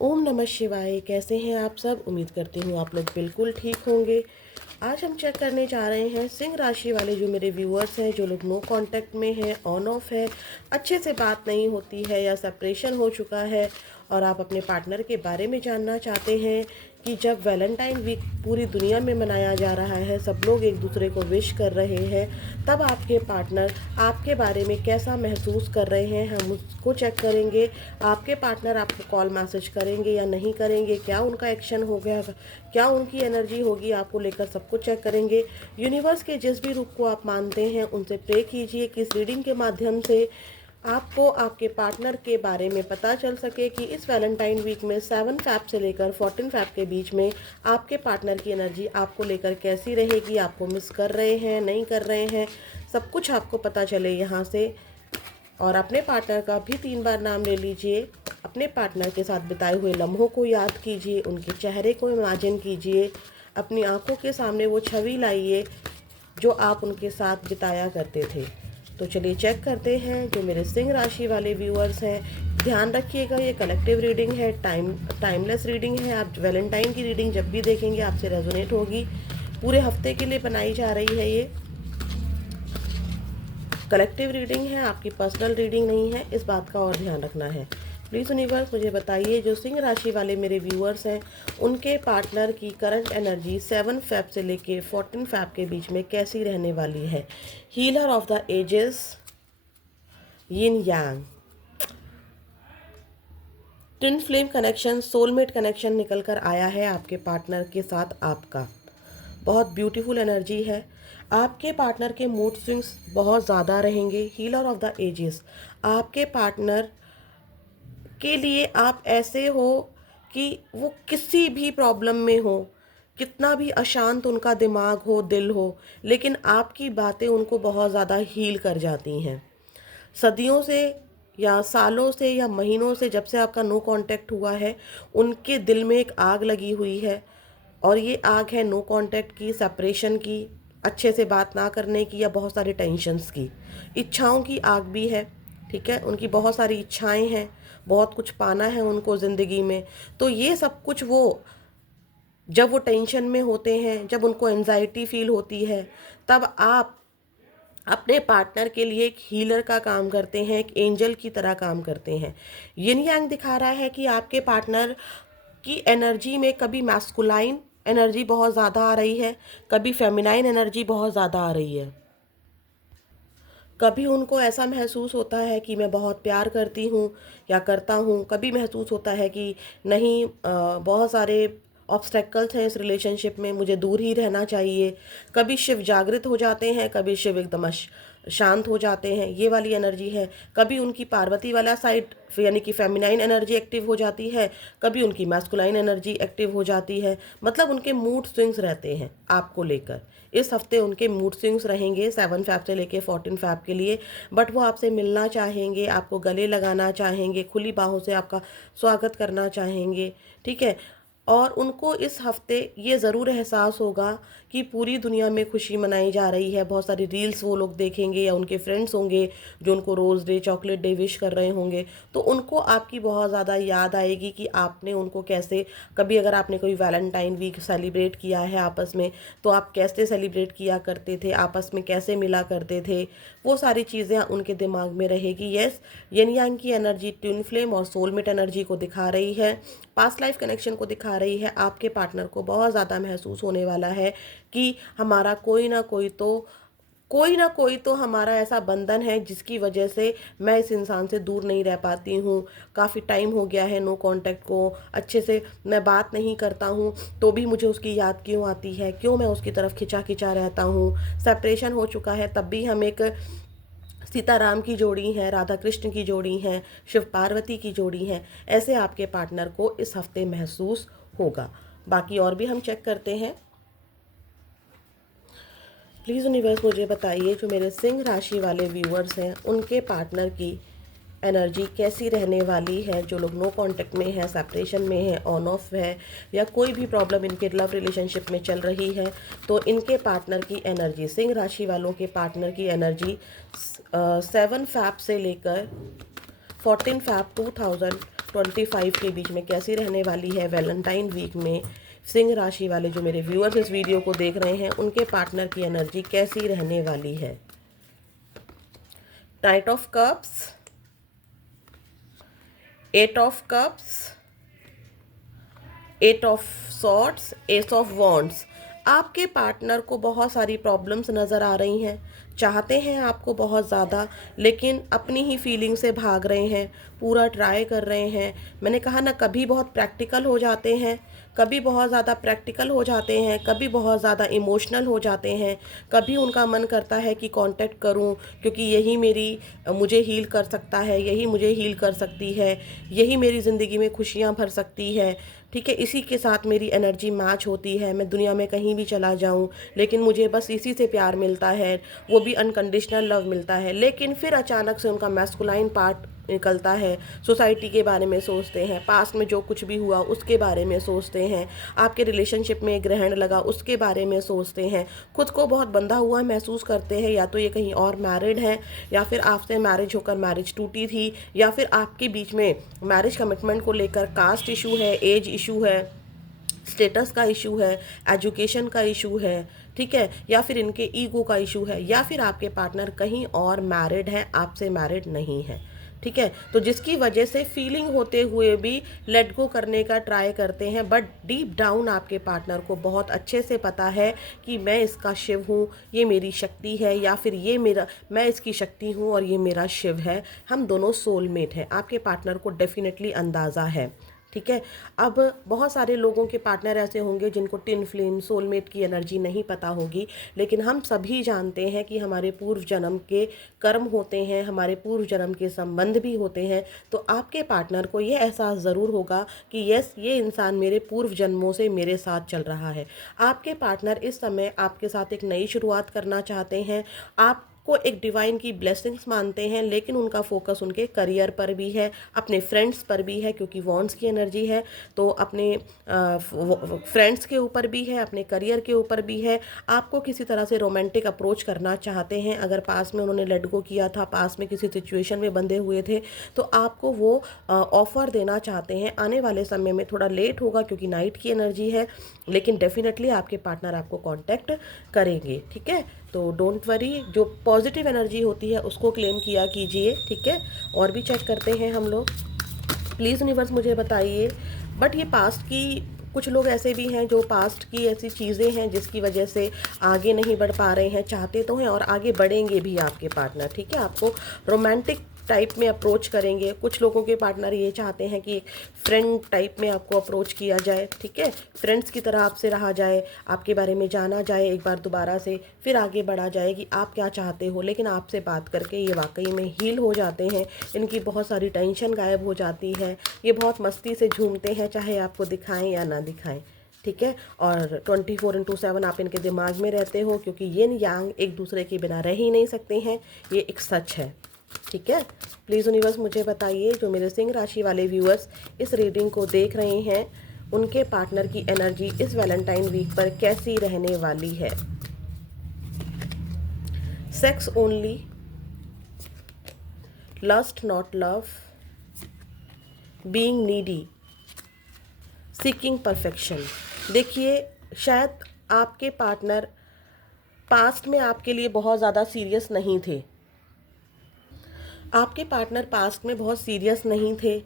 ओम नमः शिवाय। कैसे हैं आप सब? उम्मीद करती हूँ आप लोग बिल्कुल ठीक होंगे। आज हम चेक करने जा रहे हैं सिंह राशि वाले जो मेरे व्यूअर्स हैं, जो लोग नो कांटेक्ट में हैं, ऑन ऑफ है, अच्छे से बात नहीं होती है या सेपरेशन हो चुका है और आप अपने पार्टनर के बारे में जानना चाहते हैं कि जब वैलेंटाइन वीक पूरी दुनिया में मनाया जा रहा है, सब लोग एक दूसरे को विश कर रहे हैं, तब आपके पार्टनर आपके बारे में कैसा महसूस कर रहे हैं, हम उसको चेक करेंगे। आपके पार्टनर आपको कॉल मैसेज करेंगे या नहीं करेंगे, क्या उनका एक्शन हो गया, क्या उनकी एनर्जी होगी आपको लेकर, सब कुछ चेक करेंगे। यूनिवर्स के जिस भी रूप को आप मानते हैं उनसे प्रे कीजिए कि इस रीडिंग के माध्यम से आपको आपके पार्टनर के बारे में पता चल सके कि इस वैलेंटाइन वीक में 7 फैब से लेकर 14 फैब के बीच में आपके पार्टनर की एनर्जी आपको लेकर कैसी रहेगी, आपको मिस कर रहे हैं, नहीं कर रहे हैं, सब कुछ आपको पता चले यहाँ से। और अपने पार्टनर का भी 3 बार नाम ले लीजिए। अपने पार्टनर के साथ बिताए हुए लम्हों को याद कीजिए, उनके चेहरे को इमेजिन कीजिए, अपनी आंखों के सामने वो छवि लाइए जो आप उनके साथ बिताया करते थे। तो चलिए चेक करते हैं। जो मेरे सिंह राशि वाले व्यूअर्स हैं, ध्यान रखिएगा ये कलेक्टिव रीडिंग है, टाइमलेस रीडिंग है। आप वैलेंटाइन की रीडिंग जब भी देखेंगे आपसे रेजोनेट होगी। पूरे हफ्ते के लिए बनाई जा रही है ये कलेक्टिव रीडिंग है, आपकी पर्सनल रीडिंग नहीं है, इस बात का और ध्यान रखना है। प्लीज़ यूनिवर्स मुझे बताइए जो सिंह राशि वाले मेरे व्यूअर्स हैं उनके पार्टनर की करंट एनर्जी 7 फैब से लेके 14 फैब के बीच में कैसी रहने वाली है। Healer of the ages, yin yang, twin flame connection, soulmate connection निकल कर आया है आपके पार्टनर के साथ आपका। बहुत ब्यूटीफुल एनर्जी है। आपके पार्टनर के मूड स्विंग्स बहुत ज़्यादा रहेंगे। हीलर ऑफ द एजेस, आपके पार्टनर के लिए आप ऐसे हो कि वो किसी भी प्रॉब्लम में हो, कितना भी अशांत उनका दिमाग हो, दिल हो, लेकिन आपकी बातें उनको बहुत ज़्यादा हील कर जाती हैं। सदियों से या सालों से या महीनों से जब से आपका नो कांटेक्ट हुआ है, उनके दिल में एक आग लगी हुई है और ये आग है नो कांटेक्ट की, सेपरेशन की, अच्छे से बात ना करने की या बहुत सारे टेंशन्स की। इच्छाओं की आग भी है, ठीक है, उनकी बहुत सारी इच्छाएं हैं, बहुत कुछ पाना है उनको ज़िंदगी में। तो ये सब कुछ वो जब वो टेंशन में होते हैं, जब उनको एनजाइटी फील होती है, तब आप अपने पार्टनर के लिए एक हीलर का काम करते हैं, एक एंजल की तरह काम करते हैं। यिन यांग दिखा रहा है कि आपके पार्टनर की एनर्जी में कभी मैस्कुलाइन एनर्जी बहुत ज़्यादा आ रही है, कभी फेमिनाइन एनर्जी बहुत ज़्यादा आ रही है। कभी उनको ऐसा महसूस होता है कि मैं बहुत प्यार करती हूँ या करता हूँ, कभी महसूस होता है कि नहीं, बहुत सारे ऑब्स्टेकल्स हैं इस रिलेशनशिप में, मुझे दूर ही रहना चाहिए। कभी शिव जागृत हो जाते हैं, कभी शिव एकदम शांत हो जाते हैं, ये वाली एनर्जी है। कभी उनकी पार्वती वाला साइड यानी कि फेमिनाइन एनर्जी एक्टिव हो जाती है, कभी उनकी मैस्कुलाइन एनर्जी एक्टिव हो जाती है। मतलब उनके मूड स्विंग्स रहते हैं आपको लेकर। इस हफ्ते उनके मूड स्विंग्स रहेंगे 7 फैब से लेके 14 फैब के लिए। बट वो आपसे मिलना चाहेंगे, आपको गले लगाना चाहेंगे, खुली बाहों से आपका स्वागत करना चाहेंगे, ठीक है। और उनको इस हफ्ते ये ज़रूर एहसास होगा कि पूरी दुनिया में खुशी मनाई जा रही है। बहुत सारी रील्स वो लोग देखेंगे या उनके फ्रेंड्स होंगे जो उनको रोज़ डे, चॉकलेट डे विश कर रहे होंगे, तो उनको आपकी बहुत ज़्यादा याद आएगी कि आपने उनको कैसे, कभी अगर आपने कोई वैलेंटाइन वीक सेलिब्रेट किया है आपस में, तो आप कैसे सेलिब्रेट किया करते थे, आपस में कैसे मिला करते थे, वो सारी चीज़ें उनके दिमाग में रहेगी। यस, यिन यांग की एनर्जी ट्विन फ्लेम और सोलमेट एनर्जी को दिखा रही है, पास्ट लाइफ कनेक्शन को दिखा रही है। आपके पार्टनर को बहुत ज़्यादा महसूस होने वाला है कि हमारा कोई ना कोई तो हमारा ऐसा बंधन है जिसकी वजह से मैं इस इंसान से दूर नहीं रह पाती हूँ। काफ़ी टाइम हो गया है नो कांटेक्ट को, अच्छे से मैं बात नहीं करता हूँ, तो भी मुझे उसकी याद क्यों आती है, क्यों मैं उसकी तरफ खिंचा खिंचा रहता हूँ। सेपरेशन हो चुका है तब भी हम एक सीताराम की जोड़ी हैं, राधा कृष्ण की जोड़ी हैं, शिव पार्वती की जोड़ी हैं। ऐसे आपके पार्टनर को इस हफ्ते महसूस होगा। बाकी और भी हम चेक करते हैं। प्लीज़ यूनिवर्स मुझे बताइए जो मेरे सिंह राशि वाले व्यूअर्स हैं उनके पार्टनर की एनर्जी कैसी रहने वाली है। जो लोग नो कांटेक्ट में है, सेपरेशन में है, ऑन ऑफ है, या कोई भी प्रॉब्लम इनके लव रिलेशनशिप में चल रही है, तो इनके पार्टनर की एनर्जी, सिंह राशि वालों के पार्टनर की एनर्जी 7 फैब से लेकर 14 फैब 25 के बीच में कैसी रहने वाली है वैलेंटाइन वीक में। सिंह राशि वाले जो मेरे व्यूअर्स इस वीडियो को देख रहे हैं, उनके पार्टनर की एनर्जी कैसी रहने वाली है। Night of cups, 8 of cups, 8 of swords, S of wands. आपके पार्टनर को बहुत सारी प्रॉब्लम्स नज़र आ रही हैं, चाहते हैं आपको बहुत ज़्यादा, लेकिन अपनी ही फीलिंग से भाग रहे हैं, पूरा ट्राई कर रहे हैं। मैंने कहा ना, कभी बहुत प्रैक्टिकल हो जाते हैं, कभी बहुत ज़्यादा प्रैक्टिकल हो जाते हैं, कभी बहुत ज़्यादा इमोशनल हो जाते हैं, कभी उनका मन करता है कि कांटेक्ट करूं क्योंकि यही मुझे हील कर सकता है, यही मुझे हील कर सकती है, यही मेरी ज़िंदगी में खुशियां भर सकती है। ठीक है, इसी के साथ मेरी एनर्जी मैच होती है, मैं दुनिया में कहीं भी चला जाऊं लेकिन मुझे बस इसी से प्यार मिलता है, वो भी अनकंडीशनल लव मिलता है। लेकिन फिर अचानक से उनका मैस्कुलाइन पार्ट निकलता है, सोसाइटी के बारे में सोचते हैं, पास्ट में जो कुछ भी हुआ उसके बारे में सोचते हैं, आपके रिलेशनशिप में ग्रहण लगा उसके बारे में सोचते हैं, खुद को बहुत बंधा हुआ महसूस करते हैं। या तो ये कहीं और मैरिड है, या फिर आपसे मैरिज होकर मैरिज टूटी थी, या फिर आपके बीच में मैरिज कमिटमेंट को लेकर कास्ट इशू है, एज इशू है, स्टेटस का इशू है, एजुकेशन का इशू है। ठीक है, या फिर इनके ईगो का इशू है, या फिर आपके पार्टनर कहीं और मैरिड है, आपसे मैरिड नहीं है। ठीक है, तो जिसकी वजह से फीलिंग होते हुए भी लेट गो करने का ट्राई करते हैं, बट डीप डाउन आपके पार्टनर को बहुत अच्छे से पता है कि मैं इसका शिव हूँ, ये मेरी शक्ति है, या फिर मैं इसकी शक्ति हूँ और ये मेरा शिव है, हम दोनों सोलमेट हैं। आपके पार्टनर को डेफिनेटली अंदाज़ा है। ठीक है, अब बहुत सारे लोगों के पार्टनर ऐसे होंगे जिनको टिन फ्लेम सोलमेट की एनर्जी नहीं पता होगी, लेकिन हम सभी जानते हैं कि हमारे पूर्व जन्म के कर्म होते हैं, हमारे पूर्व जन्म के संबंध भी होते हैं। तो आपके पार्टनर को ये एहसास ज़रूर होगा कि यस, ये इंसान मेरे पूर्व जन्मों से मेरे साथ चल रहा है। आपके पार्टनर इस समय आपके साथ एक नई शुरुआत करना चाहते हैं, आप को एक डिवाइन की ब्लेसिंग्स मानते हैं, लेकिन उनका फोकस उनके करियर पर भी है, अपने फ्रेंड्स पर भी है, क्योंकि वॉन्ड्स की एनर्जी है। तो अपने फ्रेंड्स के ऊपर भी है, अपने करियर के ऊपर भी है। आपको किसी तरह से रोमांटिक अप्रोच करना चाहते हैं। अगर पास में उन्होंने लेट गो किया था, पास में किसी सिचुएशन में बंधे हुए थे, तो आपको वो ऑफ़र देना चाहते हैं। आने वाले समय में थोड़ा लेट होगा क्योंकि नाइट की एनर्जी है, लेकिन डेफिनेटली आपके पार्टनर आपको कांटेक्ट करेंगे। ठीक है, तो डोंट वरी, जो पॉजिटिव एनर्जी होती है उसको क्लेम किया कीजिए। ठीक है, और भी चेक करते हैं हम लोग। प्लीज़ यूनिवर्स मुझे बताइए, बट ये पास्ट की कुछ लोग ऐसे भी हैं जो पास्ट की ऐसी चीज़ें हैं जिसकी वजह से आगे नहीं बढ़ पा रहे हैं, चाहते तो हैं और आगे बढ़ेंगे भी आपके पार्टनर। ठीक है, आपको रोमांटिक टाइप में अप्रोच करेंगे। कुछ लोगों के पार्टनर ये चाहते हैं कि एक फ्रेंड टाइप में आपको अप्रोच किया जाए। ठीक है, फ्रेंड्स की तरह आपसे रहा जाए, आपके बारे में जाना जाए एक बार दोबारा से, फिर आगे बढ़ा जाए कि आप क्या चाहते हो। लेकिन आपसे बात करके ये वाकई में हील हो जाते हैं, इनकी बहुत सारी टेंशन गायब हो जाती है, ये बहुत मस्ती से झूमते हैं, चाहे आपको दिखाएं या ना दिखाएं। ठीक है, और 24/7 आप इनके दिमाग में रहते हो, क्योंकि येन यांग एक दूसरे के बिना रह ही नहीं सकते हैं, ये एक सच है। ठीक है, प्लीज़ यूनिवर्स मुझे बताइए, जो मेरे सिंह राशि वाले व्यूअर्स इस रीडिंग को देख रहे हैं, उनके पार्टनर की एनर्जी इस वैलेंटाइन वीक पर कैसी रहने वाली है। Sex only, lust not love, being needy, seeking perfection. देखिए, शायद आपके पार्टनर पास्ट में आपके लिए बहुत ज़्यादा सीरियस नहीं थे, आपके पार्टनर पास्ट में बहुत सीरियस नहीं थे।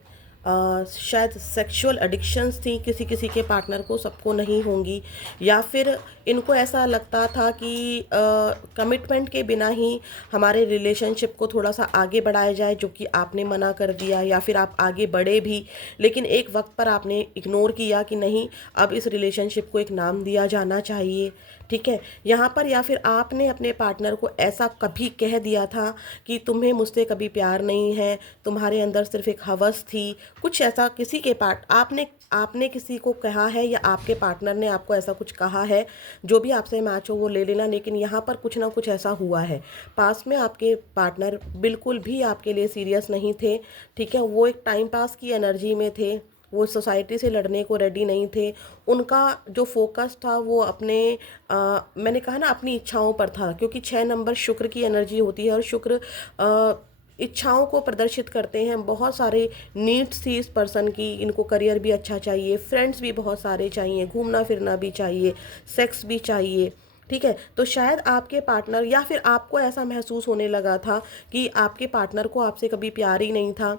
शायद सेक्सुअल एडिक्शंस थी किसी किसी के पार्टनर को, सबको नहीं होंगी, या फिर इनको ऐसा लगता था कि कमिटमेंट के बिना ही हमारे रिलेशनशिप को थोड़ा सा आगे बढ़ाया जाए, जो कि आपने मना कर दिया, या फिर आप आगे बढ़े भी लेकिन एक वक्त पर आपने इग्नोर किया कि नहीं, अब इस रिलेशनशिप को एक नाम दिया जाना चाहिए। ठीक है, यहाँ पर या फिर आपने अपने पार्टनर को ऐसा कभी कह दिया था कि तुम्हें मुझसे कभी प्यार नहीं है, तुम्हारे अंदर सिर्फ एक हवस थी, कुछ ऐसा किसी के आपने किसी को कहा है, या आपके पार्टनर ने आपको ऐसा कुछ कहा है। जो भी आपसे मैच हो वो ले लेना, लेकिन यहाँ पर कुछ ना कुछ ऐसा हुआ है। पास में आपके पार्टनर बिल्कुल भी आपके लिए सीरियस नहीं थे। ठीक है, वो एक टाइम पास की एनर्जी में थे, वो सोसाइटी से लड़ने को रेडी नहीं थे। उनका जो फोकस था वो मैंने कहा ना, अपनी इच्छाओं पर था, क्योंकि 6 नंबर शुक्र की एनर्जी होती है, और शुक्र इच्छाओं को प्रदर्शित करते हैं, बहुत सारे नीड्स थी इस पर्सन की, इनको करियर भी अच्छा चाहिए, फ्रेंड्स भी बहुत सारे चाहिए, घूमना फिरना भी चाहिए, सेक्स भी चाहिए, ठीक है। तो शायद आपके पार्टनर या फिर आपको ऐसा महसूस होने लगा था कि आपके पार्टनर को आपसे कभी प्यार ही नहीं था,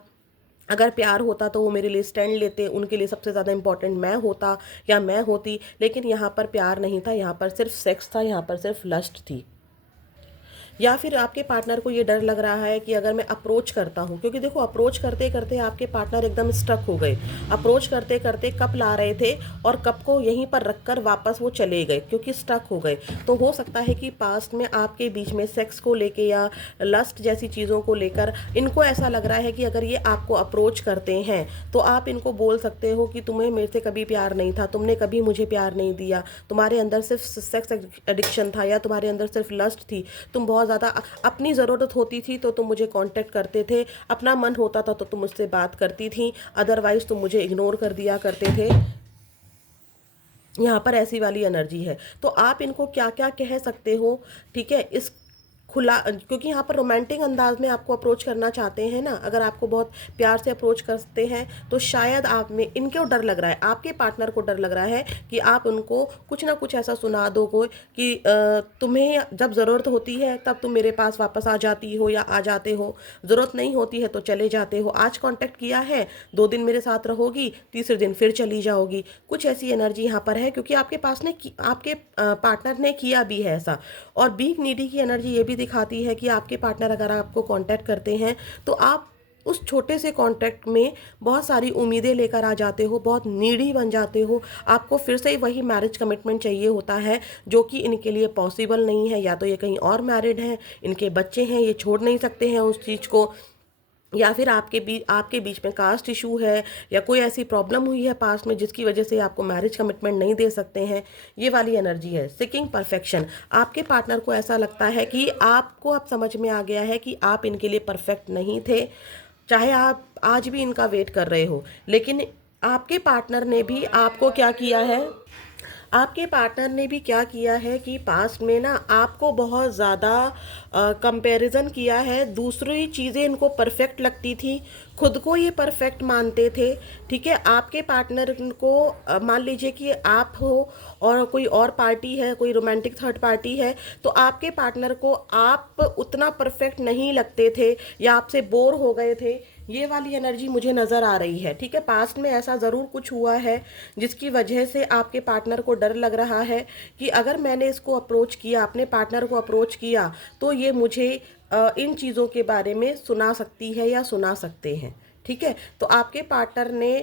अगर प्यार होता तो वो मेरे लिए स्टैंड लेते, उनके लिए सबसे ज़्यादा इंपॉर्टेंट मैं होता या मैं होती, लेकिन यहाँ पर प्यार नहीं था, यहाँ पर सिर्फ सेक्स था, यहाँ पर सिर्फ लस्ट थी। या फिर आपके पार्टनर को ये डर लग रहा है कि अगर मैं अप्रोच करता हूँ, क्योंकि देखो अप्रोच करते करते आपके पार्टनर एकदम स्ट्रक हो गए, अप्रोच करते करते कप ला रहे थे और कप को यहीं पर रखकर वापस वो चले गए क्योंकि स्ट्रक हो गए। तो हो सकता है कि पास्ट में आपके बीच में सेक्स को लेके या लस्ट जैसी चीज़ों को लेकर इनको ऐसा लग रहा है कि अगर ये आपको अप्रोच करते हैं तो आप इनको बोल सकते हो कि तुम्हें मेरे से कभी प्यार नहीं था, तुमने कभी मुझे प्यार नहीं दिया, तुम्हारे अंदर सिर्फ सेक्स एडिक्शन था या तुम्हारे अंदर सिर्फ लस्ट थी, तुम बहुत ज़्यादा अपनी ज़रूरत होती थी तो तुम मुझे कांटेक्ट करते थे, अपना मन होता था तो तुम मुझसे बात करती थी, अदरवाइज तुम मुझे इग्नोर कर दिया करते थे। यहाँ पर ऐसी वाली एनर्जी है। तो आप इनको क्या क्या कह सकते हो, ठीक है, इस खुला, क्योंकि यहाँ पर रोमांटिक अंदाज में आपको अप्रोच करना चाहते हैं ना, अगर आपको बहुत प्यार से अप्रोच करते हैं तो शायद आप में इनको डर लग रहा है, आपके पार्टनर को डर लग रहा है कि आप उनको कुछ ना कुछ ऐसा सुना दो कि तुम्हें जब ज़रूरत होती है तब तुम मेरे पास वापस आ जाती हो या आ जाते हो, ज़रूरत नहीं होती है तो चले जाते हो, आज कांटेक्ट किया है 2 दिन मेरे साथ रहोगी, तीसरे दिन फिर चली जाओगी, कुछ ऐसी एनर्जी यहाँ पर है क्योंकि आपके पास ने आपके पार्टनर ने किया भी है ऐसा। और बीक नीडी की एनर्जी ये भी दिखाती है कि आपके पार्टनर अगर आपको कांटेक्ट करते हैं तो आप उस छोटे से कांटेक्ट में बहुत सारी उम्मीदें लेकर आ जाते हो, बहुत नीडी बन जाते हो, आपको फिर से वही मैरिज कमिटमेंट चाहिए होता है जो कि इनके लिए पॉसिबल नहीं है, या तो ये कहीं और मैरिड हैं, इनके बच्चे हैं, ये छोड़ नहीं सकते हैं उस चीज़ को, या फिर आपके बीच में कास्ट इशू है या कोई ऐसी प्रॉब्लम हुई है पास्ट में जिसकी वजह से आपको मैरिज कमिटमेंट नहीं दे सकते हैं, ये वाली एनर्जी है। सिकिंग परफेक्शन, आपके पार्टनर को ऐसा लगता है कि आपको अब समझ में आ गया है कि आप इनके लिए परफेक्ट नहीं थे, चाहे आप आज भी इनका वेट कर रहे हो, लेकिन आपके पार्टनर ने भी आपको क्या किया है, आपके पार्टनर ने भी क्या किया है कि पास्ट में ना आपको बहुत ज़्यादा कंपैरिजन किया है, दूसरी चीज़ें इनको परफेक्ट लगती थी, खुद को ये परफेक्ट मानते थे, ठीक है। आपके पार्टनर को मान लीजिए कि आप हो और कोई और पार्टी है, कोई रोमांटिक थर्ड पार्टी है, तो आपके पार्टनर को आप उतना परफेक्ट नहीं लगते थे या आपसे बोर हो गए थे, ये वाली एनर्जी मुझे नज़र आ रही है, ठीक है। पास्ट में ऐसा ज़रूर कुछ हुआ है जिसकी वजह से आपके पार्टनर को डर लग रहा है कि अगर मैंने इसको अप्रोच किया, अपने पार्टनर को अप्रोच किया, तो ये मुझे इन चीज़ों के बारे में सुना सकती है या सुना सकते हैं, ठीक है। तो आपके पार्टनर ने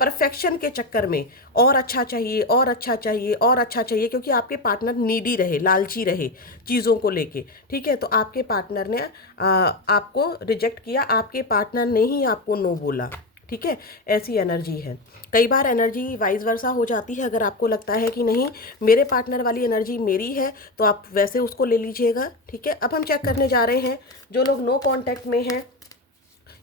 परफेक्शन के चक्कर में और अच्छा चाहिए और अच्छा चाहिए और अच्छा चाहिए, क्योंकि आपके पार्टनर नीडी रहे, लालची रहे चीज़ों को लेके, ठीक है। तो आपके पार्टनर ने आपको रिजेक्ट किया, आपके पार्टनर ने ही आपको नो बोला, ठीक है। ऐसी एनर्जी है। कई बार एनर्जी वाइस वर्सा हो जाती है, अगर आपको लगता है कि नहीं मेरे पार्टनर वाली एनर्जी मेरी है तो आप वैसे उसको ले लीजिएगा, ठीक है। अब हम चेक करने जा रहे हैं जो लोग नो कांटेक्ट में हैं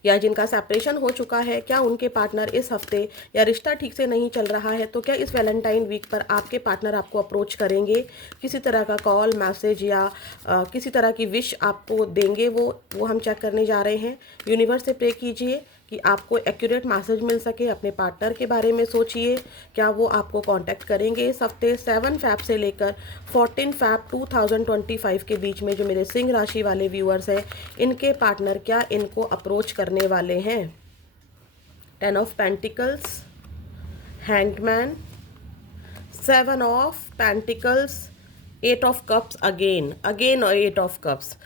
या जिनका सेपरेशन हो चुका है, क्या उनके पार्टनर इस हफ्ते या रिश्ता ठीक से नहीं चल रहा है तो क्या इस वैलेंटाइन वीक पर आपके पार्टनर आपको अप्रोच करेंगे, किसी तरह का कॉल मैसेज या किसी तरह की विश आपको देंगे, वो हम चेक करने जा रहे हैं। यूनिवर्स से प्रे कीजिए कि आपको एक्यूरेट मैसेज मिल सके, अपने पार्टनर के बारे में सोचिए, क्या वो आपको कांटेक्ट करेंगे इस हफ्ते 7 फैब से लेकर 14 फैब 2025 के बीच में। जो मेरे सिंह राशि वाले व्यूअर्स हैं, इनके पार्टनर क्या इनको अप्रोच करने वाले हैं। 10 of pentacles, hangman, 7 of pentacles, 8 of cups, again और 8 ऑफ कप्स।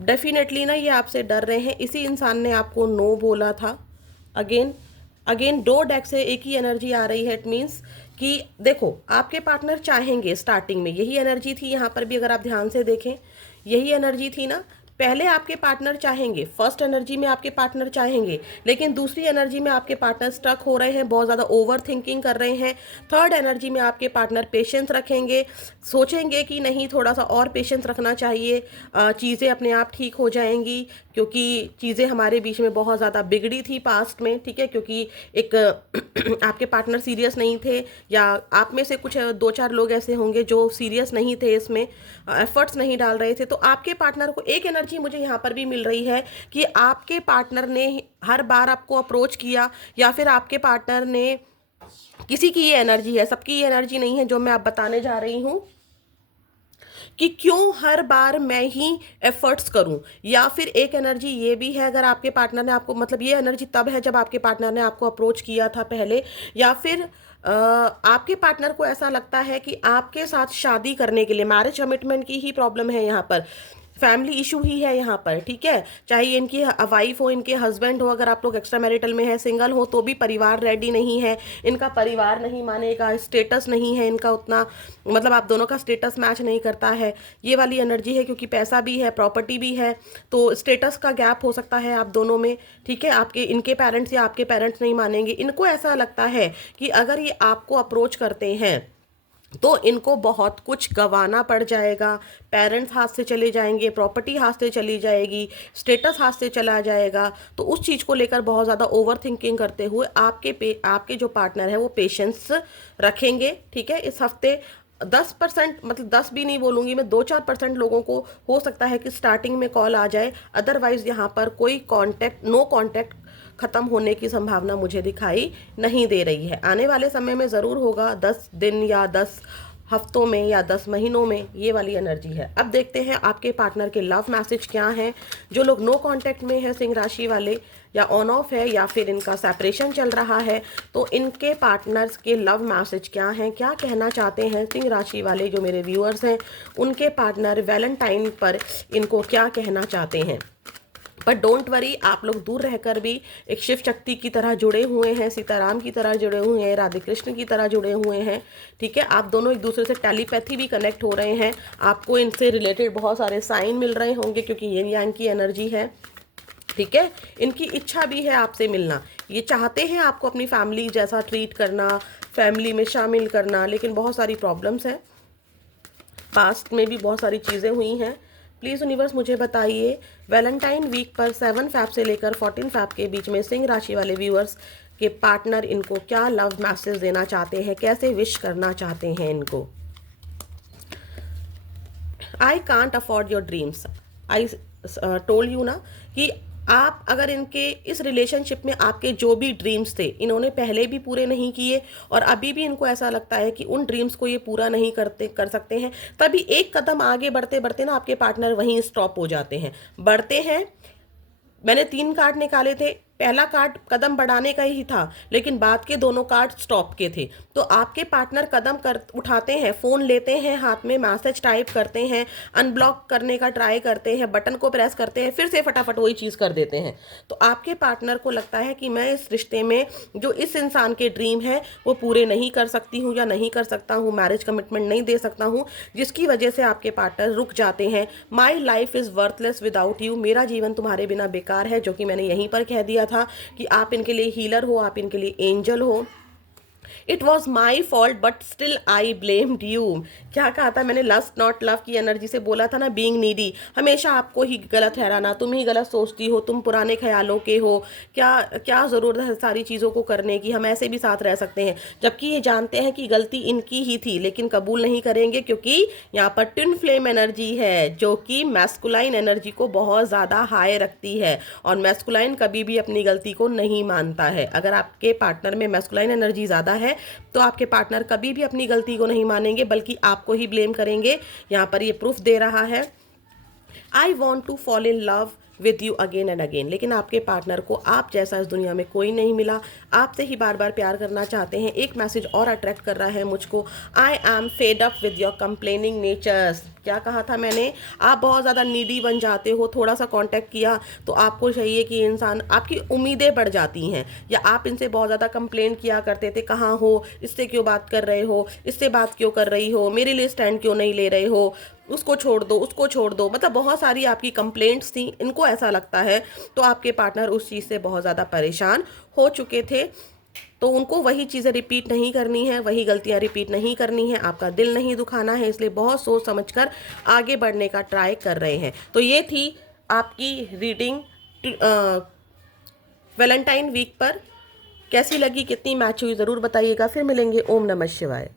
डेफिनेटली ना ये आपसे डर रहे हैं, इसी इंसान ने आपको नो बोला था। अगेन 2 डेक से एक ही एनर्जी आ रही है। इट मीन्स कि देखो आपके पार्टनर चाहेंगे, स्टार्टिंग में यही एनर्जी थी, यहाँ पर भी अगर आप ध्यान से देखें यही एनर्जी थी ना, पहले आपके पार्टनर चाहेंगे, फर्स्ट एनर्जी में आपके पार्टनर चाहेंगे, लेकिन दूसरी एनर्जी में आपके पार्टनर स्टक हो रहे हैं, बहुत ज़्यादा ओवर थिंकिंग कर रहे हैं। थर्ड एनर्जी में आपके पार्टनर पेशेंस रखेंगे, सोचेंगे कि नहीं थोड़ा सा और पेशेंस रखना चाहिए, चीज़ें अपने आप ठीक हो जाएंगी, क्योंकि चीज़ें हमारे बीच में बहुत ज़्यादा बिगड़ी थी पास्ट में, ठीक है। क्योंकि एक आपके पार्टनर सीरियस नहीं थे, या आप में से कुछ 2-4 लोग ऐसे होंगे जो सीरियस नहीं थे, इसमें एफर्ट्स नहीं डाल रहे थे, तो आपके पार्टनर को एक एनर्जी एनर्जी मुझे यहाँ पर भी मिल रही है कि आपके पार्टनर ने हर बार आपको अप्रोच किया, या फिर आपके पार्टनर ने, किसी की ये एनर्जी है, सबकी ये एनर्जी नहीं है जो मैं आप बताने जा रही हूँ, कि क्यों हर बार मैं ही एफर्ट्स करूं। या फिर एक एनर्जी ये भी है, अगर आपके पार्टनर ने आपको, मतलब ये एनर्जी तब है जब आपके पार्टनर ने आपको अप्रोच किया था पहले, या फिर आपके पार्टनर को ऐसा लगता है कि आपके साथ शादी करने के लिए, मैरिज कमिटमेंट की ही प्रॉब्लम है यहाँ पर, फैमिली इशू ही है यहाँ पर, ठीक है। चाहे इनकी वाइफ हो, इनके हस्बैंड हो, अगर आप लोग एक्स्ट्रा मैरिटल में है, सिंगल हो, तो भी परिवार रेडी नहीं है, इनका परिवार नहीं मानेगा, स्टेटस नहीं है इनका उतना, मतलब आप दोनों का स्टेटस मैच नहीं करता है, ये वाली एनर्जी है। क्योंकि पैसा भी है, प्रॉपर्टी भी है, तो स्टेटस का गैप हो सकता है आप दोनों में, ठीक है। आपके, इनके पेरेंट्स या आपके पेरेंट्स नहीं मानेंगे। इनको ऐसा लगता है कि अगर ये आपको अप्रोच करते हैं तो इनको बहुत कुछ गंवाना पड़ जाएगा, पेरेंट्स हाथ से चले जाएंगे, प्रॉपर्टी हाथ से चली जाएगी, स्टेटस हाथ से चला जाएगा। तो उस चीज़ को लेकर बहुत ज़्यादा ओवर थिंकिंग करते हुए आपके जो पार्टनर है वो पेशेंस रखेंगे, ठीक है। इस हफ्ते 10%, मतलब 10 भी नहीं बोलूँगी मैं, 2-4% लोगों को हो सकता है कि स्टार्टिंग में कॉल आ जाए, अदरवाइज यहाँ पर कोई कांटेक्ट, नो कांटेक्ट खत्म होने की संभावना मुझे दिखाई नहीं दे रही है। आने वाले समय में ज़रूर होगा, 10 दिन या 10 हफ्तों में या 10 महीनों में, ये वाली एनर्जी है। अब देखते हैं आपके पार्टनर के लव मैसेज क्या हैं। जो लोग नो कांटेक्ट में हैं, सिंह राशि वाले, या ऑन ऑफ है, या फिर इनका सेपरेशन चल रहा है, तो इनके पार्टनर्स के लव मैसेज क्या हैं, क्या कहना चाहते हैं सिंह राशि वाले जो मेरे व्यूअर्स हैं, उनके पार्टनर वैलेंटाइन पर इनको क्या कहना चाहते हैं। पर डोंट वरी, आप लोग दूर रहकर भी एक शिव शक्ति की तरह जुड़े हुए हैं, सीताराम की तरह जुड़े हुए हैं, राधे कृष्ण की तरह जुड़े हुए हैं, ठीक है। आप दोनों एक दूसरे से टेलीपैथी भी कनेक्ट हो रहे हैं, आपको इनसे रिलेटेड बहुत सारे साइन मिल रहे होंगे, क्योंकि यिन यांग की एनर्जी है, ठीक है। इनकी इच्छा भी है आपसे मिलना, ये चाहते हैं आपको अपनी फैमिली जैसा ट्रीट करना, फैमिली में शामिल करना, लेकिन बहुत सारी प्रॉब्लम्स हैं, पास्ट में भी बहुत सारी चीज़ें हुई हैं। प्लीज़ यूनिवर्स मुझे बताइए, वैलेंटाइन वीक पर 7 फैब से लेकर 14 फैब के बीच में सिंह राशि वाले व्यूअर्स के पार्टनर इनको क्या लव मैसेज देना चाहते हैं, कैसे विश करना चाहते हैं इनको। I can't afford your dreams, I told you ना कि आप अगर इनके इस रिलेशनशिप में आपके जो भी ड्रीम्स थे, इन्होंने पहले भी पूरे नहीं किए और अभी भी इनको ऐसा लगता है कि उन ड्रीम्स को ये पूरा नहीं कर सकते हैं, तभी एक कदम आगे बढ़ते बढ़ते ना आपके पार्टनर वहीं स्टॉप हो जाते हैं, बढ़ते हैं। मैंने 3 कार्ड निकाले थे, पहला कार्ड कदम बढ़ाने का ही था, लेकिन बाद के दोनों कार्ड स्टॉप के थे। तो आपके पार्टनर कदम उठाते हैं, फ़ोन लेते हैं हाथ में, मैसेज टाइप करते हैं, अनब्लॉक करने का ट्राई करते हैं, बटन को प्रेस करते हैं, फिर से फटाफट वही चीज़ कर देते हैं। तो आपके पार्टनर को लगता है कि मैं इस रिश्ते में जो इस इंसान के ड्रीम है वो पूरे नहीं कर सकती हूँ या नहीं कर सकता हूँ, मैरिज कमिटमेंट नहीं दे सकता हूँ, जिसकी वजह से आपके पार्टनर रुक जाते हैं। My life is worthless without you, मेरा जीवन तुम्हारे बिना बेकार है, जो कि मैंने यहीं पर कह दिया था कि आप इनके लिए हीलर हो, आप इनके लिए एंजल हो। It was my fault but still I blamed you. क्या कहा था मैंने, लस्ट नॉट लव की एनर्जी से बोला था ना, बीइंग नीडी, हमेशा आपको ही गलत ठहराना, तुम ही गलत सोचती हो, तुम पुराने ख्यालों के हो, क्या क्या ज़रूरत है सारी चीज़ों को करने की, हम ऐसे भी साथ रह सकते हैं। जबकि ये जानते हैं कि गलती इनकी ही थी, लेकिन कबूल नहीं करेंगे, क्योंकि यहाँ पर ट्विन फ्लेम एनर्जी है जो कि मैस्कुलाइन एनर्जी को बहुत ज़्यादा हाई रखती है, और मैस्कुलाइन कभी भी अपनी गलती को नहीं मानता है। अगर आपके पार्टनर में मैस्कुलाइन एनर्जी ज़्यादा है तो आपके पार्टनर कभी भी अपनी गलती को नहीं मानेंगे, बल्कि आपको ही ब्लेम करेंगे। यहाँ पर ये प्रूफ दे रहा है, I want to fall in love with you again and again. लेकिन आपके पार्टनर को आप जैसा इस दुनिया में कोई नहीं मिला, आपसे ही बार बार प्यार करना चाहते हैं। एक मैसेज और अट्रैक्ट कर रहा है मुझको, I am fed up with your complaining natures. क्या कहा था मैंने, आप बहुत ज़्यादा नीडी बन जाते हो, थोड़ा सा कांटेक्ट किया तो आपको चाहिए कि इंसान, आपकी उम्मीदें बढ़ जाती हैं, या आप इनसे बहुत ज़्यादा कंप्लेन किया करते थे, कहाँ हो, इससे क्यों बात कर रहे हो, इससे बात क्यों कर रही हो, मेरे लिए स्टैंड क्यों नहीं ले रहे हो, उसको छोड़ दो, उसको छोड़ दो, मतलब बहुत सारी आपकी कंप्लेंट्स थी। इनको ऐसा लगता है, तो आपके पार्टनर उस चीज़ से बहुत ज़्यादा परेशान हो चुके थे, तो उनको वही चीज़ें रिपीट नहीं करनी है, वही गलतियां रिपीट नहीं करनी है, आपका दिल नहीं दुखाना है, इसलिए बहुत सोच समझकर आगे बढ़ने का ट्राई कर रहे हैं। तो ये थी आपकी रीडिंग वैलेंटाइन वीक पर। कैसी लगी, कितनी मैच हुई, ज़रूर बताइएगा। फिर मिलेंगे। ओम नमः शिवाय।